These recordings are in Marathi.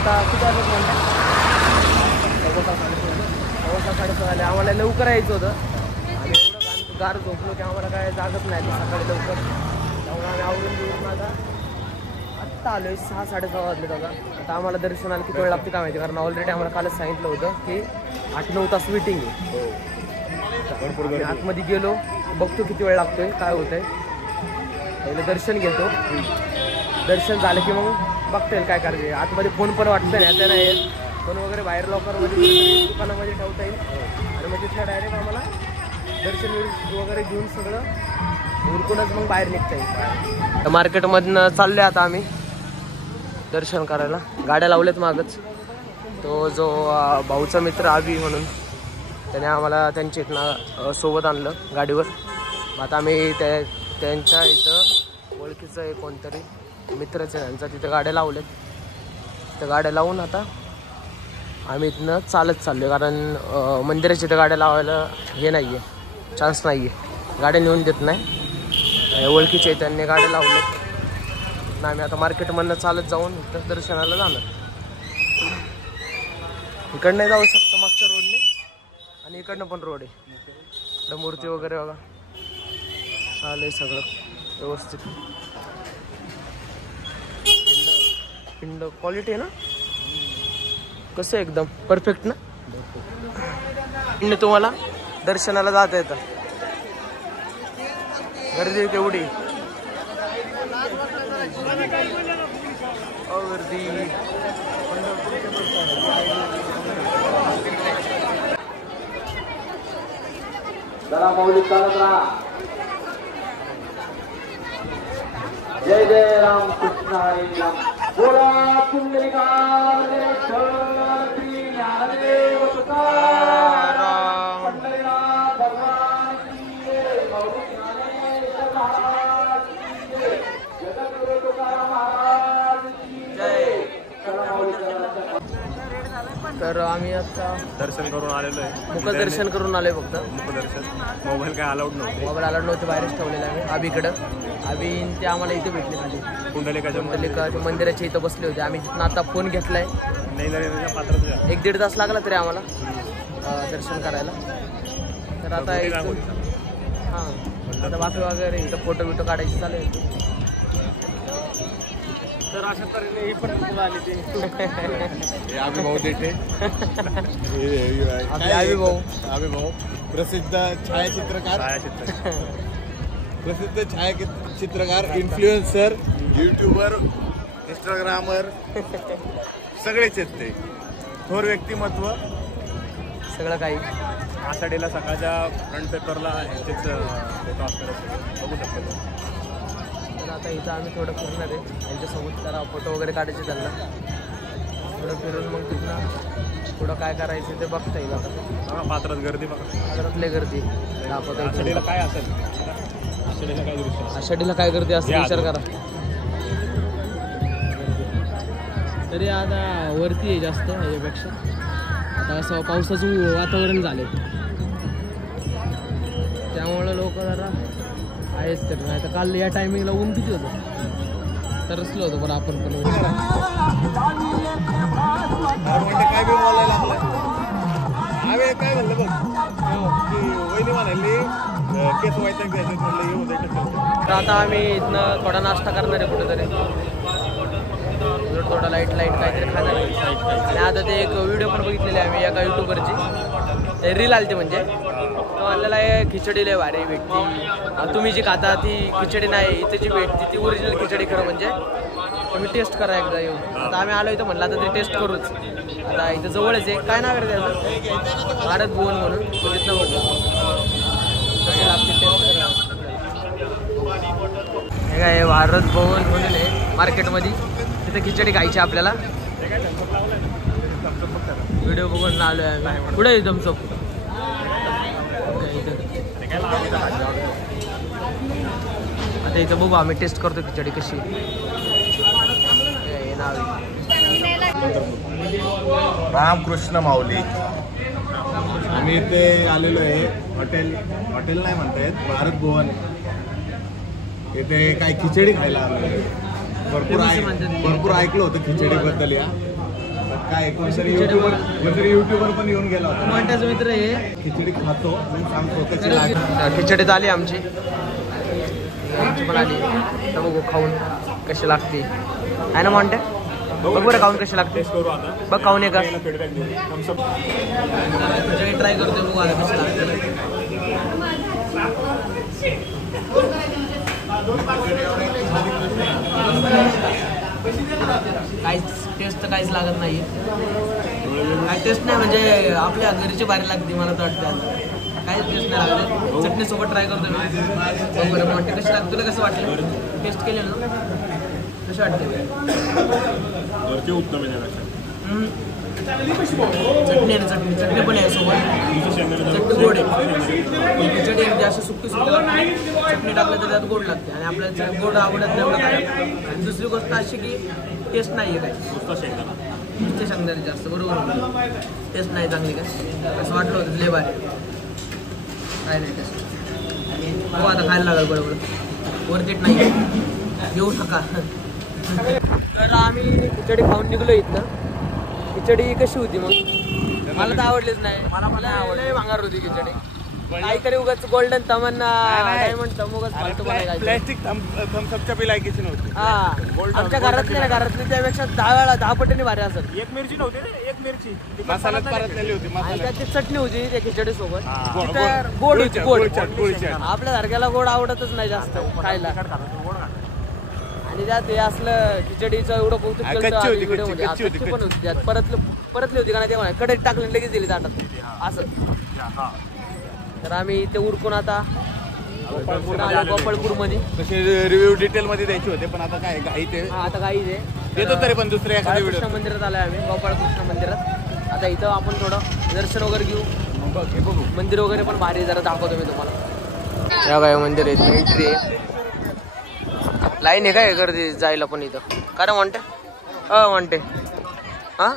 आता किती वाजत म्हणतात 6:30 झाले. आम्हाला लवकर यायचं होतं आणि एवढं गार झोपलो की आम्हाला काय जागत नाही सकाळी लवकर. त्यामुळे आम्ही आवरून बिवरून आता आलो आहे. 6-6:30 वाजले दादा. आता आम्हाला दर्शनाला किती वेळ लागते काय माहिती, कारण ऑलरेडी आम्हाला कालच सांगितलं होतं की 8-9 तास वेटिंग आहे. आतमध्ये गेलो बघतो किती वेळ लागतोय काय होतंय. पहिलं दर्शन घेतो, दर्शन झालं की मग बघता येईल काय करायचं. आतमध्ये फोन पण वाटतं नाही आता नाही, फोन वगैरे बाहेर लॉकरमध्ये दुकानामध्ये ठेवता येईल आणि मग तिथलं डायरेक्ट आम्हाला दर्शन वगैरे घेऊन सगळं उरकूनच मग बाहेर निघता येईल. मार्केटमधनं चालले आता आम्ही दर्शन करायला. गाड्या लावल्यात मागच. तो जो भाऊचा मित्र आवी म्हणून त्याने आम्हाला त्यांच्या इथनं सोबत आणलं गाडीवर. आता आम्ही त्यांच्या इथं ओळखीचं आहे कोणतरी मित्रच आहे त्यांचा, तिथं गाड्या लावल्यात. तिथं गाड्या लावून आता आम्ही इथनं चालत चाललो आहे, कारण मंदिराच्या इथं गाड्या लावायला हे नाही आहे, चान्स नाही आहे, गाड्या नेऊन देत नाही. ओळखीचे त्यांनी गाड्या लावल्यात ना. आम्ही आता मार्केटमधनं चालत जाऊन इथं दर्शनाला जाणार. इकडनं जाऊ शकतो मागच्या रोडने आणि इकडनं पण रोड आहे. इकडं मूर्ती वगैरे बघा चालू आहे सगळं व्यवस्थित. पिंड क्वालिटी आहे ना, कसं एकदम परफेक्ट ना. तुम्हाला दर्शनाला जाता येतं. गर्दी केवढी गर्दी. जरा माऊली चालत राहा. जय जय राम कृष्ण हरी राम. बोला पुंडलिकावरती श्री ज्ञानदेव तुकाराम. पंढरीनाथ भगवान की जय. माऊली ज्ञानेश्वर महाराज की जय. जगद्गुरु तुकाराम महाराज की जय. चला माऊली चला. तर आम्ही आता दर्शन करून आलेलो आहे. मुखदर्शन करून आलोय. फक्त मुखदर्शन. मोबाईल काय अलाउड नव्हते. मोबाईल अलाउड नव्हते, बाहेरच ठेवलेलं आहे आम्हीकडं. आम्ही ते आम्हाला इथे भेटले खाली पुंडलिकाच्या मंदिराच्या इथं बसले होते. आम्ही तिथून आता फोन घेतलाय. पात्र 1-1.5 तास लागला तरी आम्हाला दर्शन करायला. तर आता हां आता बाकी वगैरे इथं फोटो बिटो काढायची चालेल. तर अशा तऱ्हेने ही पण आली ती आम्ही भाऊ देते. आम्ही भाऊ प्रसिद्ध छायाचित्रकार, इन्फ्लुएन्सर, यूट्यूबर, इंस्टाग्रामर सगळेच आहेत ते. थोर व्यक्तिमत्व सगळं काही. आषाढीला सकाळच्या फ्रंट पेपरला ह्यांचेच फोटो असणार बघू शकतो. तर आता इथं आम्ही थोडं फिरणार आहे त्यांच्यासोबत. जरा फोटो वगैरे काढायचे त्यांना. थोडं फिरून मग तिथनं थोडं काय करायचं ते बघता येईल. आता पात्रात गर्दी बघा. पात्रातले गर्दी दाखवता आषाढीला काय असेल, आषाढीला काय गर्दी असते विचार करा. तरी आता वरती आहे जास्त यापेक्षा. आता असं पावसाचं वातावरण झालं त्यामुळं लोक जरा आहेत. तर नाही तर काल या टायमिंगला ऊन किती होतं, तरसलं होतं. बरं आपण पण काय बी बोलायला लागलं. आम्ही काय म्हणलं बघ की वहिनी म्हणाली केस व्हायचं घ्यायचं म्हणलं येऊ द्यायचं. तर आता आम्ही इथनं थोडा नाश्ता करणार आहे कुठेतरी. थोडा लाईट काहीतरी खाणार आहे. आणि आता ते एक व्हिडिओ पण बघितलेली आहे आम्ही एका यूट्यूबरची. ते रील आली ती म्हणजे तो आणलेला आहे खिचडी लय भारी भेटती. तुम्ही जी खाता ती खिचडी नाही, इथे जी भेटती ती ओरिजिनल खिचडी खरं म्हणजे. तुम्ही टेस्ट करा एकदा येऊन. आता आम्ही आलो इथं म्हणलं आता ते टेस्ट करूच. आता इथं जवळच आहे. काय नाव आहे त्याचं, भारत भुवन म्हणून. तिथं बघू कशी लागते टेस्ट करा. हे काय भारत भवन म्हणून आहे मार्केटमध्ये. तिथे खिचडी खायची आपल्याला. व्हिडिओ बघून आलो आहे. पुढे आहे थम्सअप. आता इथं बघू आम्ही टेस्ट करतो खिचडी कशी. रामकृष्ण माऊली. आम्ही इथे आलेलो आहे. हॉटेल नाही म्हणतायत, भारत भुवन. इथे काय खिचडी खायला आलो आहे. भरपूर ऐकलं होतं खिचडीबद्दल. या काय कोणतरी युट्यूबर पण येऊन गेला होता. मोंट्याचा मित्र आहे. खिचडी खातो मी सांगतो कशी लागते. खिचडीत आली आमची पण आली. तर बघू खाऊन कशी लागते आहे ना मोंट्या. बघ बरं खाऊन कशी लागते. बघ खाऊन ये का खिचडी ट्राय करतोय. बघू आता कशी लागते. काहीच टेस्ट तर काहीच लागत नाही. काही टेस्ट नाही म्हणजे आपल्या घरची भारी लागते मला तर वाटतं. काहीच टेस्ट नाही लागले. चटणीसोबत ट्राय करतो मी. बरं वाटते कशी लागते. तुला कसं वाटलं टेस्ट केलं ना कशी वाटते. उत्तम चटणी आहे ना चटणी पण आहे सोबत. चटणी गोड आहे. खिचडी म्हणजे अशी सुकी चटणी टाकलं तर त्यात गोड लागते आणि आपल्याला गोड आवडत नाही एवढं काय. आणि दुसरी गोष्ट अशी की टेस्ट नाही आहे काय. नुसते शेंगदाणे जास्त बरोबर. टेस्ट नाही चांगली काय असं वाटलं होतं. लय भारी काय नाही टेस्ट. हो आता खायला लागेल बरोबर. वरती नाही घेऊ नका. तर आम्ही खिचडी खाऊन निघलो इथनं. खिचडी कशी होती मग. मला तर आवडलीच नाही. मला आवडली भांगार होती खिचडी. काहीतरी उगाच गोल्डन तमन्ना डायमंड तमोगाच फालतू बनायला. प्लॅस्टिक थम्सअपच्या बी लायकीची नव्हती. हा आमच्या घरातली त्यापेक्षा 10 पटीने भारी असेल. एक मिरची नव्हती रे. एक मिरची मसाल्यात परतलेली होती. आणि त्याची चटणी होती त्या खिचडी सोबत. गोड होती. गोड आपल्या सारख्याला गोड आवडतच नाही जास्त खायला. आणि त्यात हे असलं खिचडीचं एवढं कौतुक केलं पण होती. त्यात परतली होती का नाही तेव्हा कढईत टाकलं लगेच दिली ताटात असं. तर आम्ही इथे उरकून आता गोपाळपूरमध्ये तसे रिव्ह्यू डिटेल मध्ये द्यायचे होते पण आता काय घाई ते. आता काही देतो तरी पण दुसऱ्या एखाद्या व्हिडिओ. कृष्ण मंदिरात आलोय आम्ही. गोपाळकृष्ण मंदिरात. आता इथं आपण थोडं दर्शन वगैरे घेऊ. मंदिर वगैरे पण भारी जरा दाखवतो मी तुम्हाला. या काय मंदिर आहे. एंट्री आहे. लाईन आहे काय गर्दी जायला पण इथं. काय रे म्हणते म्हणते हा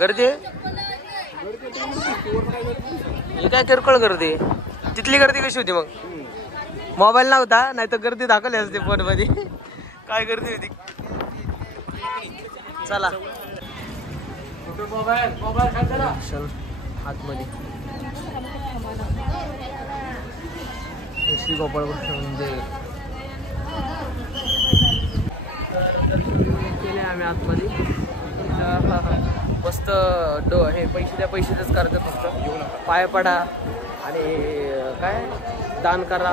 गर्दी आहे. ही काय किरकोळ गर्दी. तिथली गर्दी कशी होती मग. मोबाईल नव्हता नाही तर गर्दी दाखवली असते फोन मध्ये. काय गर्दी होती. चला आतमध्ये श्री गोपाळकृष्ण मंदिर केले आम्ही आतमध्ये. मस्त हे पैसेच करतात. फक्त पाय पडा आणि काय दान करा.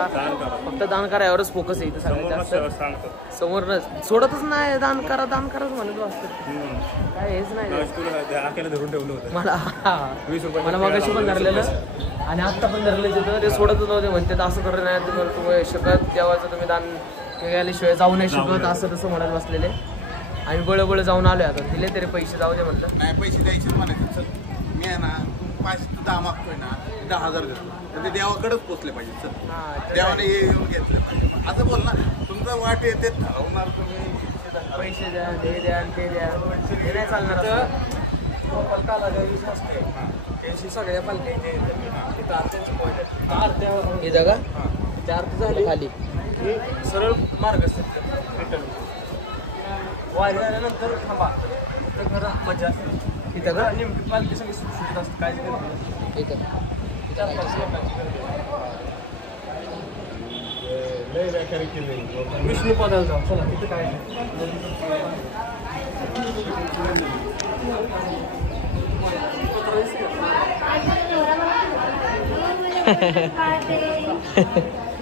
फक्त दान करा यावरच फोकस आहे इथं सगळ्यात जास्त. समोरच सोडतच नाही. दान कराच म्हणत असतं. काय हेच नाही मला मगाशी पण धरलेलं आणि आत्ता पण धरलं तिथं. ते सोडतच नव्हते म्हणते असं करत नाही तुम्ही शकत देवाचं तुम्ही दान केल्याशिवाय जाऊ नाही शकत असं तसं म्हणत बसलेले. आम्ही बळबळ जाऊन आलोय. आता दिले तरी पैसे जाऊ दे म्हणलं. नाही पैसे द्यायचे म्हणायचे. मी आहे ना 5-10 मागतोय ना 10,000 देतो. तर ते देवाकडेच पोचले पाहिजे. चल देवाने येऊन घेतले पाहिजे असं बोल ना. तुमचं वाट येते ठरवणार तुम्ही. पैसे द्या हे द्या आणि ते द्या हे नाही चालणार. सगळ्या पालख्या ही जागा त्या अर्थ झाली खाली. सरळ मार्ग असतात. वारी झाल्यानंतर थांबा तर मजा असते इथं का. नेमकी पालखी सगळी सुटसुटीत असते. काय इथं विष्णू पदाला जाऊ. चला तिथं काय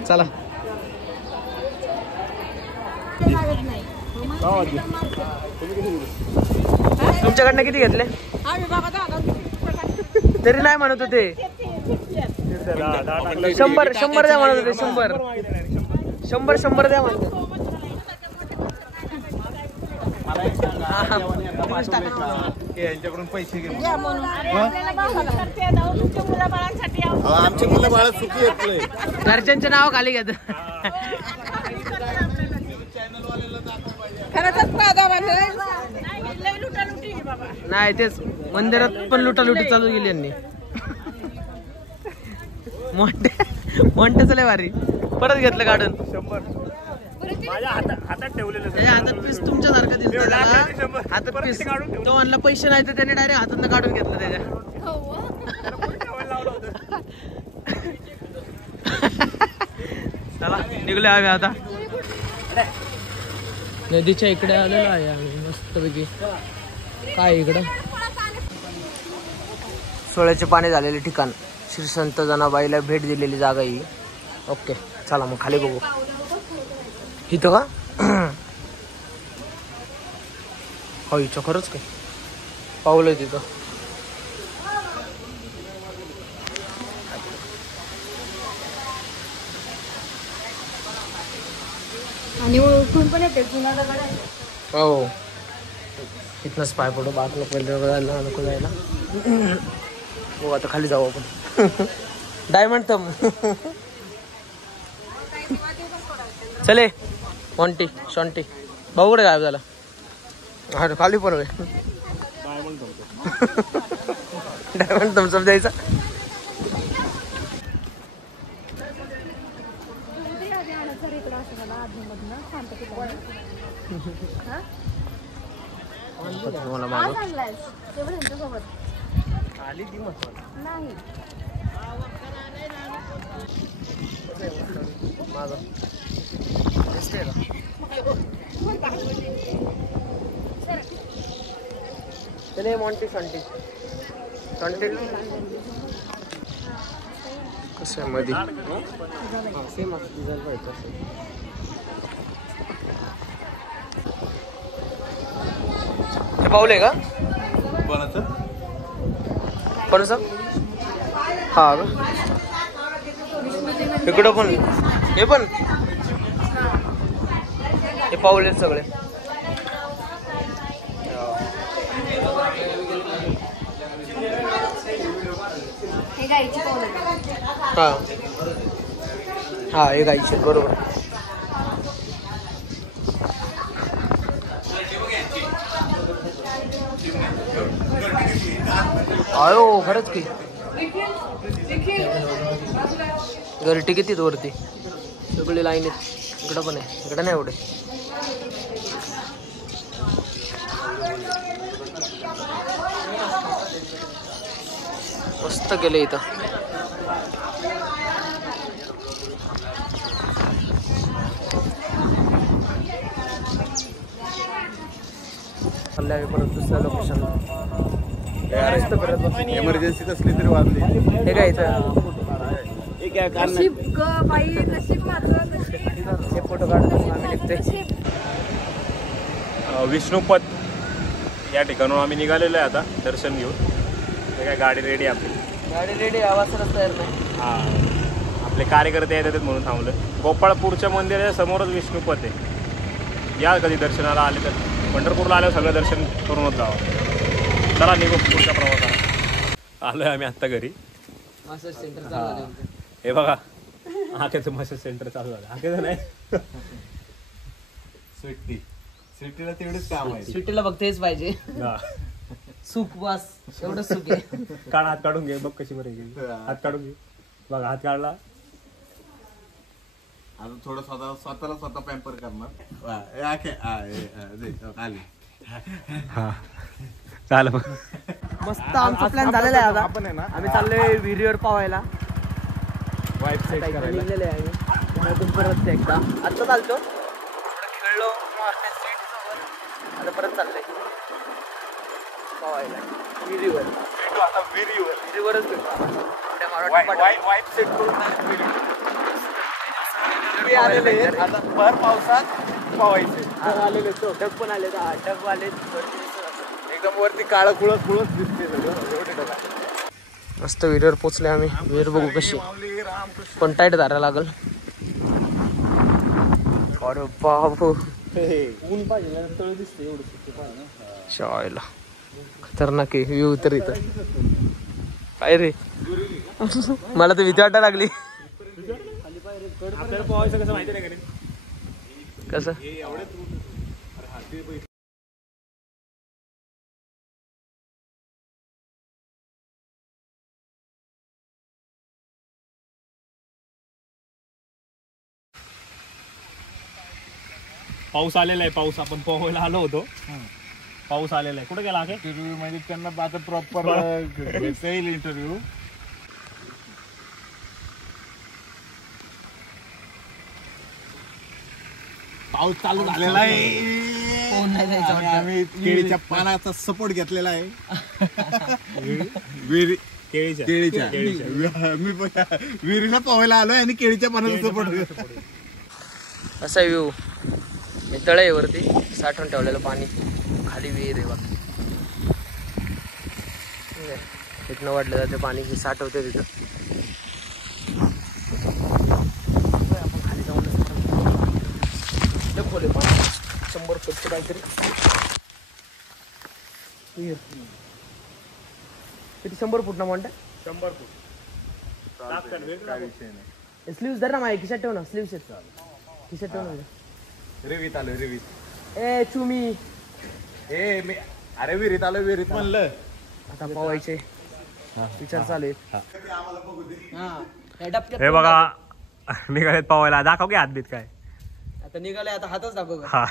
चला. तुमच्याकडनं किती घेतले तरी नाही म्हणत होते. 100 द्या म्हणत होते. 100 द्या म्हणतो. यांच्याकडून पैसे घे. आमची मुलं बाळ सुखी येतलंय. घरच्यांचे नाव खाली घेत. नाही तेच मंदिरात पण लुटालुटी चालू केली यांनी. मोठे लय भारी. परत घेतलं काढून. 100 माझ्या हातात ठेवलेलं त्याच्या हातात पीस तुमच्यासारखं दिसतं त्याला. हातात पीस तो म्हणला पैसे नाही तर त्याने डायरेक्ट हातातनं काढून घेतलं त्याच्या. चला निघले आम्ही आता नदीच्या इकडे आलेलो आहे आम्ही मस्तपैकी. काय इकडं सोळ्याचे पाणी झालेले ठिकाण, श्री संत जनाबाईला भेट दिलेली जागा ही. ओके चला मग खाली बघू. इथं का हो इथं खरंच काय पावलं तिथं. आणि ओळखून पण येते हो इथनंच पाय पडू बात नको जायला नको जायला. हो आता खाली जाऊ आपण. डायमंड थम चले मॉन्टी शॉन्टी भाऊ कुठे गायब झाला. अरे खाली पण डायमंड थम्सअप द्यायचा. मला मागं आली ती मस्त नाही मागं दिसते का. चले मॉन्टी शॉन्टी शॉन्टी कसं आहे मध्ये सेम असं डिझाईन पाहिजे असं. हे पावले का कोणाचं हा का इकडं पण हे पण हे पावले सगळे. हे गाईची पावलं हा हा हे गाईचे बरोबर. अयो खरंच की घरटी किती वरती सगळी लाईन आहेत. इकडं पण आहे इकडं नाही एवढे. मस्त केलं इथं. परत दुसऱ्या लोकेशन एमर्जन्सी कसली तरी वाजली. हे काय इथं नशीब ग बाई नशीब माझं हे फोटो काढत आम्ही निघते. विष्णुपद या ठिकाणून आम्ही निघालेलो आहे आता दर्शन घेऊन. हे काय गाडी रेडी आहे आपली. गाडी रेडी आवाजच तयार नाही. हां आपले कार्यकर्ते येतात म्हणून थांबलं. गोपाळपूरच्या मंदिराच्या समोरच विष्णुपद आहे. या कधी दर्शनाला आले तर पंढरपूरला आल्यावर सगळं दर्शन करूनच जावं. चला निघू पुढच्या प्रवासाला. आलो आहे आम्ही आत्ता घरी. मसाज सेंटर चालू झालं. हे बघा आखेचं मसाज सेंटर चालू झालं. आखेचं नाही सिटीला तेवढेच काम आहे. सुट्टीला फक्त हेच पाहिजे सुख वास एवढं सुख आहे. काढ हात काढून घे बघ कशी बरं गेली. हात काढून घे बघा हात काढला. अजून थोडं स्वतःला स्वतः पॅम्पर करणार. आली हा चाल मस्त आमचा प्लॅन झालेला आहे. आता आम्ही चाललोय विहिरीवर पावायला. वाईफ सेट करायला निघलेले आहे आम्ही. मधून परत एकदा आता चालतो खेळलो आता परत चाललंय पावायला विहिरीवर. आता विहिरीवरच भेटू. वाईफ सेट करून आलेले आता भर पावसात पवायचे. आलेले तो ढग पण आले ढग आले एकदम वरती काळं खुळत दिसते सगळं. एवढे ढग आहे. मस्त विहिरीवर पोचले आम्ही. विहीर बघू कशी पण टाईट धारा लागल. अरे बाबू ऊन पाहिजे तळ दिसते एवढं शाळेला खतरनाक आहे व्ह्यू तर इथं. काय रे मला तर भीती वाटायला लागली. आपल्याला पोहायचं कसं माहिती नाही का कसं पाऊस आलेला आहे. पाऊस आपण पोहायला आलो होतो. पाऊस आलेला आहे. कुठे गेला आहे इंटरव्ह्यू म्हणजे त्यांना आता प्रॉपर घेता येईल इंटरव्ह्यू. पाऊस चालू झालेला आहे. आम्ही केळीच्या पानाचा सपोर्ट घेतलेला आहे. केळीच्या मी विहिरीला पोहायला आलोय आणि केळीच्या पानाचा सपोर्ट. असा व्ह्यू तळ आहे वरती साठवून ठेवलेलं पाणी, खाली विहीर आहे बघ. तिथनं वाढलं जाते पाणी, हे साठवते तिथं. आपण खाली जाऊन खोले पाणी 100 फूट काहीतरी विहीर. किती 100 फूट ना म्हणता? 100 फूट. स्लीव्स धर ना माझ्या खिशात ठेव ना. स्लीव्स खिशात ठेव ना. रेवीत आलोय रेवीत. ए चुमी ए मी अरे विहिरीत आलोय विहिरीत म्हणलं. आता पवायचे विचार चालू आहेत. हे बघा निघालेत पावायला. दाखव की हातबीत काय. आता निघाले, आता हातच दाखव. हा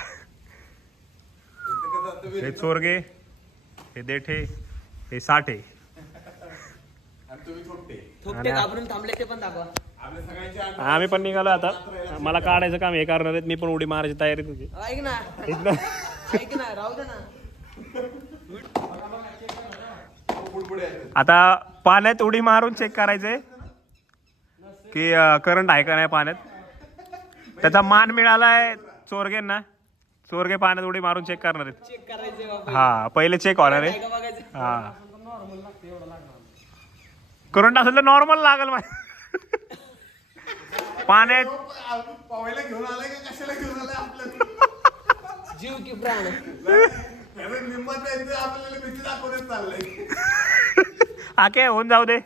हे चोरगे, हे देठे, हे साठे. थोपटे घाबरून थांबले ते पण दाखवा. आम्ही पण निघालो आता. मला काढायचं काम हे करणार आहेत. मी पण उडी मारायची तयारी तुझी. ऐक ना ऐक ना, राहू दे ना. आता पाण्यात उडी मारून चेक करायचंय की करंट आहे का नाही पाण्यात. त्याचा मान मिळालाय चोरगेंना. चोरगे पाण्यात उडी मारून चेक करणार आहेत. चेक करायचे बाबा. हा पहिले चेक होणार आहे. बघायचं. हा करंट असेल तर नॉर्मल लागल. पाण्यात पोहायला घेऊन आलाय का कशाला घेऊन आलाय आपल्याला. जीव की प्राण. निम्मत आपल्याला भीती दाखवण्यात चाललंय. आके होऊन जाऊ दे.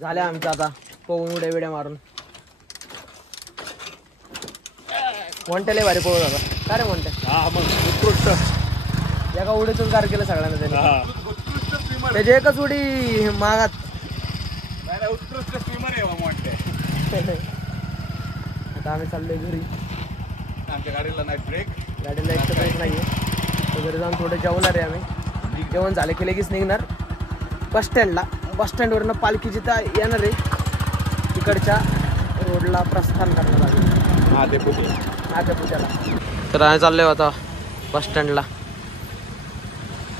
झाल्या आमच्या आता पोहून उड्या बिड्या मारून. म्हणते भारी पोहत होता. काय रे म्हणते. हा मग उत्कृष्ट. एका उडीतून कार केलं सगळ्यांना त्यांनी. त्याची एकच उडी मागात. उत्कृष्ट स्विमर आहे म्हणते. आता आम्ही चाललोय घरी. आमच्या गाडीला नाही ब्रेक. गाडीला एक ब्रेक नाहीये. तर घरी जाऊन थोडं जेवणार आहे आम्ही. जेवण झालं की लगेच निघणार बस स्टँडला. बस स्टँडवरनं पालखी जिथं येणार आहे तिकडच्या रोडला प्रस्थान करणार लागेल. हा ते पूजाला. तर आम्ही चाललोय आता बस स्टँडला.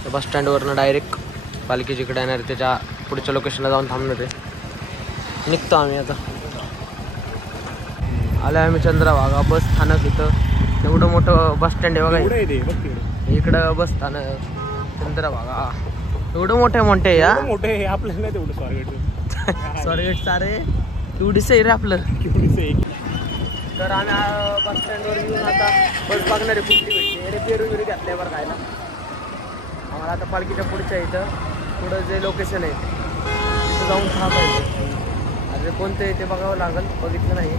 तर बस स्टँडवरनं डायरेक्ट पालखी जिकडे येणार आहे त्याच्या पुढच्या लोकेशनला जाऊन थांबणार आहे. निघतो आम्ही आता. आलो आम्ही चंद्रभागा बस स्थानक. इथं एवढं मोठं बस स्टँड आहे बघा. इकडं बस स्थानक चंद्रभागा. एवढं मोठे या मोठे हे आपल्याला नाही तेवढं स्वारगेट. स्वारगेट सारे एवढीच आहे रे आपलं. तर आम्ही बस स्टँडवर येऊन आता बस बघणारे कुठली भेटते. अरे पेरू बिरू घातल्या बरं खायला. आम्हाला आता पालखीच्या पुढच्या इथं पुढं जे लोकेशन आहे तिथं जाऊन थांबायचं. अरे कोणतं आहे ते बघावं लागेल. बघितलं नाही.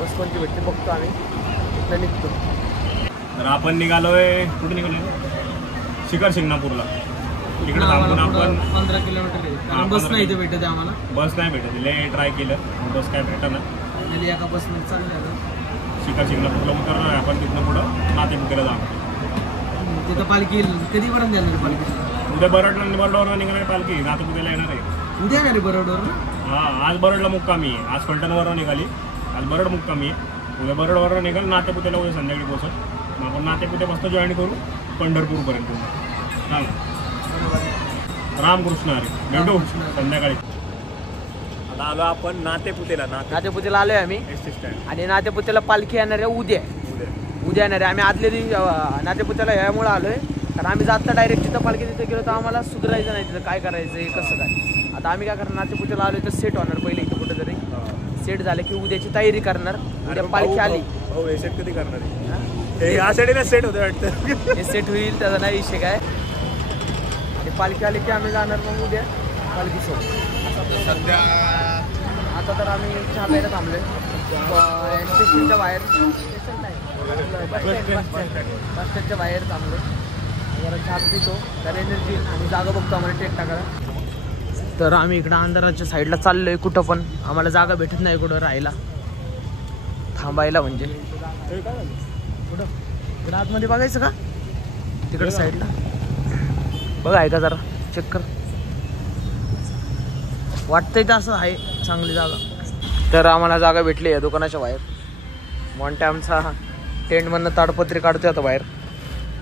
बस कोणती भेटते बघतो आम्ही. तिथं निघतो. तर आपण निघालोय. कुठे निघालोय. शिखर शिंगणापूरला. तिकडे थांबून आपण 15 किलोमीटर. बस नाही इथे भेटत आम्हाला. बस नाही भेटत. लय ट्राय केलं बस काय भेटना. फायनली एका बसमध्ये चाललं. शिखर शिंगणापूरला उतरणार आहे आपण. तिथनं पुढं नातेपुतेला जाणार. तिथं पालखी कधीपर्यंत येणार पालखी. उद्या बरोडवर निघाणार पालखी नातेपुतेला येणार आहे. उद्या येणार बरोबर. हा आज बरोडला मुक्कामी आहे. आज फलटणवरून निघाली, आज बरोड मुक्कामी आहे. उद्या बरोडवरून निघाल नातेपुतेला उद्या संध्याकाळी पोहोचत. मग आपण नातेपुतेपासून जॉईन करू पंढरपूरपर्यंत. चालेल. रामकृष्ण हरी. भेटू संध्याकाळी. आता आलो आपण नातेपुतेला. नातेपुतेला आलोय आम्ही आणि नातेपुतेला पालखी येणार आहे उद्या येणार आहे. आम्ही आदल्या दिवशी नातेपुतेला यामुळे आलोय कारण आम्ही जाता डायरेक्ट तिथं पालखी तिथे गेलो तर आम्हाला सुधारायचं नाही तिथं काय करायचं कसं काय. आता आम्ही काय करणार नातेपुतेला आलोय तर सेट होणार पहिले इथं कुठेतरी सेट झालं की उद्याची तयारी करणार. उद्या पालखी आली हे सेट कधी करणार आहे? या साईडला सेट होतं वाटतं. हे सेट होईल त्याचा नाही विषय काय. आणि पालखी आली की आम्ही जाणार मग उद्या पालखी सोबत. सध्या आता तर आम्ही चहा प्यायला थांबलोय स्टेशनच्या बाहेर. स्टेशन नाही बस स्टँडच्या बाहेर थांबलोय. जरा चहा पितो तर एनर्जी आणि जागा बघतो आम्हाला टेक टाकायला. तर आम्ही इकडं अंधाराच्या साईडला चाललोय. कुठं पण आम्हाला जागा भेटत नाही कुठं राहायला थांबायला. म्हणजे कुठं इकडं आतमध्ये बघायचं का तिकडं साईडला बघा आहे का जरा चेक कर. वाटतंय तर असं आहे चांगली जागा. तर आम्हाला जागा भेटली आहे दुकानाच्या बाहेर. मोठे आमचा टेंटमधनं ताडपत्री काढतोय आता बाहेर.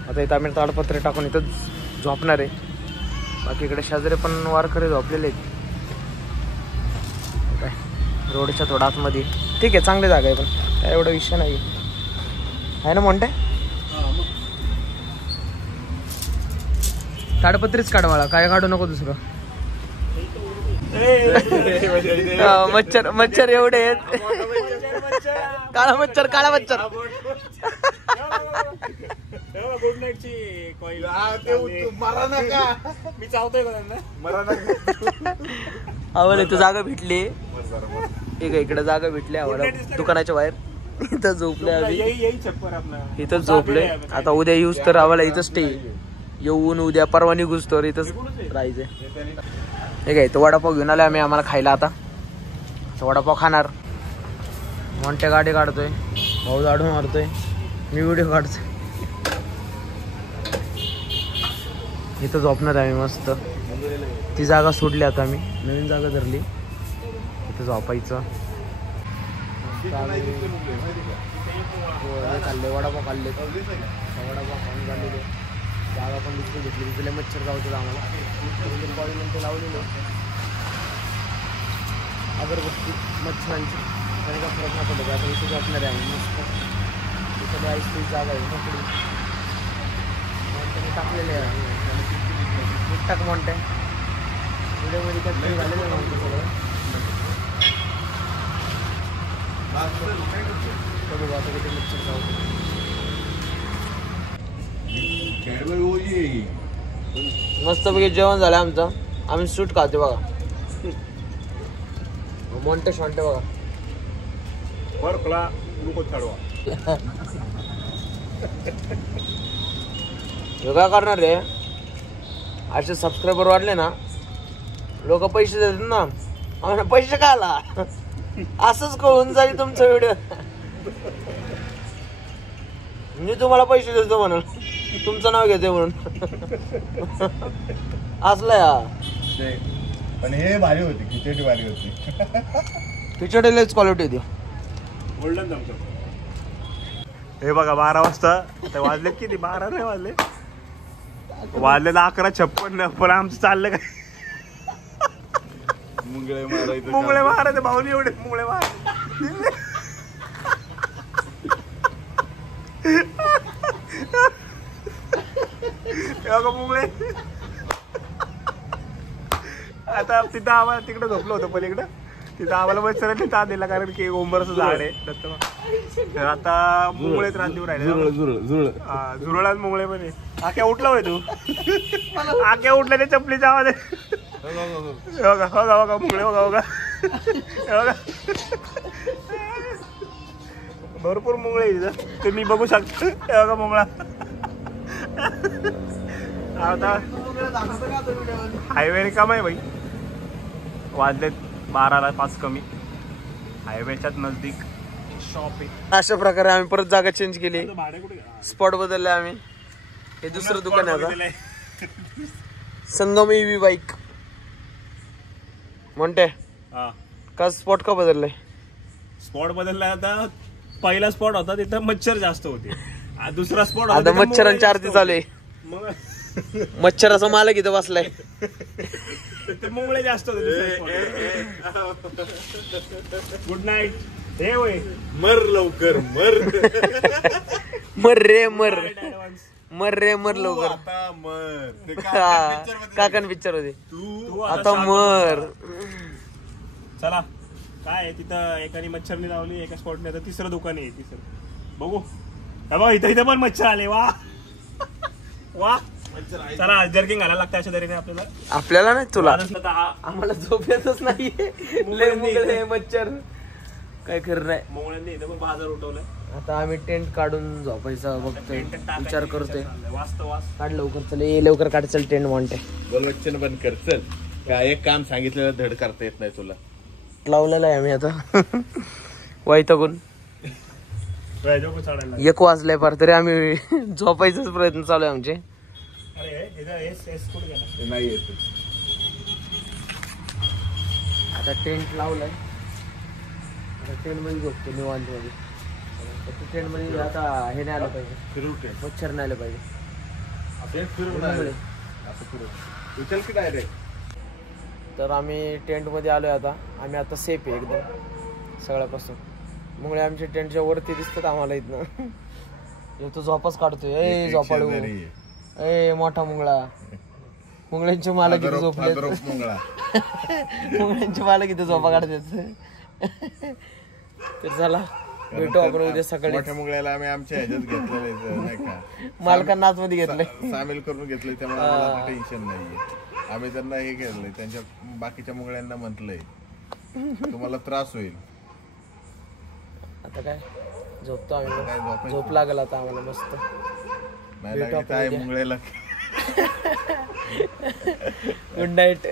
आता इथं आम्ही ताडपत्री टाकून इथं झोपणार आहे. बाकी इकडे शेजारी पण वारकरी झोपलेले आहेत. काय रोडच्या थोडा आतमध्ये ठीक आहे चांगली जागा आहे पण काय एवढा विषय नाही आहे ना मोठे. ताडपत्रीच काढ मला काय काढू नको दुसरं. मच्छर एवढे आहेत. काळा मच्छर गुड नाईटची कॉईल मरा नका मी चावतोय मरा नका. आम्हाला इथं जागा भेटली. इकडे जागा भेटली आम्हाला दुकानाच्या बाहेर. इथं झोपले आम्ही. इथं झोपले. आता उद्या येऊस तर आम्हाला इथं स्टे येऊन उद्या परवा निघूस तर इथंच राहायचंय. हे काय तो वडापाव घेऊन आलोय आम्ही आम्हाला खायला. आता वडापाव खाणार. मोठ्या गाडी काढतोय भाऊ झाडून मारतोय मी व्हिडिओ काढतोय. इथं झोपणार आहे आम्ही मस्त. ती जागा सोडली आता आम्ही नवीन जागा धरली इथं झोपायचं. खाल्ले वडापाव खाल्ले वडापाव खाऊन झालेले. जागा पण दुसरी घेतली तिथले मच्छर गावतात आम्हाला. कॉईनमध्ये लावलेलं अगरबत्ती मच्छरांची काही का फरक नाही पडत. आता इथे झोपणार आहे आम्ही मस्त. तिथं आईस्क्रीम जागा आहे मोकळी टाकलेले आहे. टाक म्हणते व्हिडिओमध्ये कॅप्चर झालेलं आहे म्हणतो सगळं. बघू आता किती मच्छर गावतात. मस्तपैकी जेवण झालं आमचं. आम्ही सूट खाते बघा. मोंटे शॉन्टे बघा. हे काय करणार रे असे सबस्क्रायबर वाढले ना लोक पैसे देतात ना. आम्हाला पैसे काय आला असंच कळून जाईल तुमचा व्हिडिओ. मी तुम्हाला पैसे देतो म्हणून तुमचं नाव घेते म्हणून असलं या. पण हे भारी होती खिचडी भारी होती. खिचडीलाच क्वालिटी होती. Golden thumbs. हे बघा 12 वाजता ते वाजले किती 12 नाही वाजले वाजलेला 11:56. पण आमचं चाललं काय मुंगळे मारायचे भाऊनी एवढे मुंगळे मार. मुंगळे आता तिथं आम्हाला तिकडे झोपलो होतो पलीकडं. तिथं आम्हाला मच्छरांनी ताण दिला कारण की ओंबरचं झाड आहे. तर आता मुंगळेच रांधीवर राहिले. झुरळात मुंगळे पण आख्या उठला होय तू. आख्या उठल्याच्या चपलीचा आवाज आहे. बघा बघा बघा मुंगळे बघा बघा बघा भरपूर मुंगळे इथं तुम्ही बघू शकता. बघा मुंगळा. आता हायवे रिकाम आहे बाई. वाजले 12ला 5 कमी. हायवेच्याच नजदीक शॉप आहे. अशा प्रकारे आम्ही परत जागा चेंज केली. स्पॉट बदलले आम्ही. हे दुसरं दुकान आहे आता. संगम EV बाईक म्हणते हा का स्पॉट का बदललाय? स्पॉट बदलला. आता पहिला स्पॉट होता तिथं मच्छर जास्त होते. दुसरा स्पॉट आता मच्छरांची आरती चालू आहे. मग मच्छराचा मालक इथं बसलाय. ते मुंगळे जास्त होते. Good night. हे होय मर लवकर मर मर रे मर मर रे मर लवकर. आता मर ते काकण पिक्चर होते. तू आता मर. चला काय आहे तिथं एकाने मच्छरनी लावली एका स्पॉटने. आता तिसरं दुकान आहे. तिसरं बघू. इथं पण मच्छर आले. वा वा. चला जर्किंग घालायला लागतं अशा तऱ्हेने आपल्याला नाही तुला. आपल्याला. आम्हाला झोप येतच नाहीये. मच्छर काय खरं नाही. मोगळ्यांनी इथं पण बाजार उठवलाय. आता आम्ही टेंट काढून झोपायचा बघतोय. विचार करतोय. वास्त वास काढ लवकर. चल लवकर काढ. चल टेंट म्हणते. बोल वचन बंद कर. चल काय एक काम सांगितलेलं धड करता येत नाही तुला. लावलेला आहे आम्ही आता वैतागून. 1 वाजलाय पार तरी आम्ही झोपायचाच प्रयत्न चालू आहे आमचे. नाही येत. आता टेंट लावलाय. आता टेंट मध्ये झोपतो निवांत मध्ये. टेंट मध्ये आता हे नाही आलं पाहिजे. फिरू टेंट मच्छर नाही आलं पाहिजे. उचल की डायरेक्ट. तर आम्ही टेंट मध्ये आलोय. आता आम्ही आता सेफ आहे एकदम सगळ्यापासून. मुळे आमच्या टेंटच्या वरती दिसतात आम्हाला इथनं. तो झोपाच काढतोय. ए झोपाळू. ए मोठा मुंगळा. मुंगळ्यांचे मालक इथे झोपले. मुंगळ्यांचे मालक इथे झोपा काढतात. तर चला भेटू आपण उद्या सकाळी. मोठ्या मुंगळ्याला आम्ही आमच्या ह्याच्यात घेतलेलं नाही का. मालकांना आतमध्ये घेतलंय. सामील करून घेतलंय. त्यामुळे मला टेन्शन नाहीये. आम्ही त्यांना हे केलंय. त्यांच्या बाकीच्या मुंगळ्यांना म्हटलंय तुम्हाला त्रास होईल. आता काय झोपतो आम्ही. काय झोपायचं? झोप लागल आता आम्हाला मस्त. नाही लागली काय मुंगळ्याला. Good night.